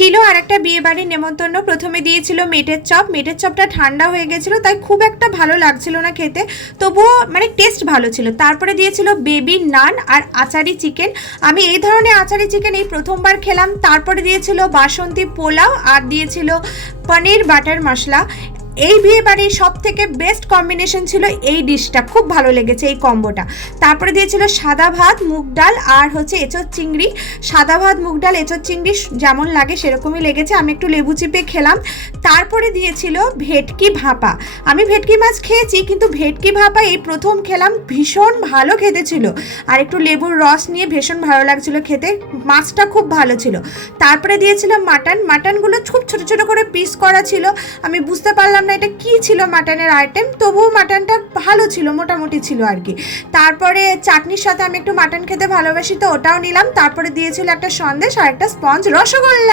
ছিল আর একটা বিয়ে বাড়ির নেমন্তন্ন প্রথমে দিয়েছিল মেটের চপ। মেটের চপটা ঠান্ডা হয়ে গেছিল, তাই খুব একটা ভালো লাগছিল না খেতে। তবুও মানে টেস্ট ভালো ছিল। তারপরে দিয়েছিল বেবি নান আর আচারি চিকেন আমি এই ধরনের আচারি চিকেন এই প্রথমবার খেলাম। তারপরে দিয়েছিল বাসন্তী পোলাও আর দিয়েছিল পনির বাটার মশলা। এই বিয়ে বাড়ির সব থেকে বেস্ট কম্বিনেশন ছিল এই ডিশটা। খুব ভালো লেগেছে এই কম্বোটা। তারপরে দিয়েছিল সাদা ভাত, মুগ ডাল আর হচ্ছে এঁচোর চিংড়ি। সাদা ভাত, মুগ ডাল, এঁচোর চিংড়ি যেমন লাগে সেরকমই লেগেছে। আমি একটু লেবু চিপে খেলাম। তারপরে দিয়েছিল ভেটকি ভাপা। আমি ভেটকি মাছ খেয়েছি কিন্তু ভেটকি ভাপা এই প্রথম খেলাম ভীষণ ভালো খেতে ছিল। আর একটু লেবুর রস নিয়ে ভীষণ ভালো লাগছিল খেতে। মাছটা খুব ভালো ছিল। তারপরে দিয়েছিল মাটন। মাটনগুলো খুব ছোটো ছোটো করে পিস করা ছিল। আমি বুঝতে পারলাম না, এটা কি ছিল মাটনের আইটেম তবুও মাটনটা ভালো ছিল, মোটামুটি ছিল আর কি। তারপরে চাটনির সাথে আমি একটু মাটন খেতে ভালোবাসি, তো ওটাও নিলাম। তারপরে দিয়েছিল একটা সন্দেশ আর একটা স্পঞ্জ রসগোল্লা।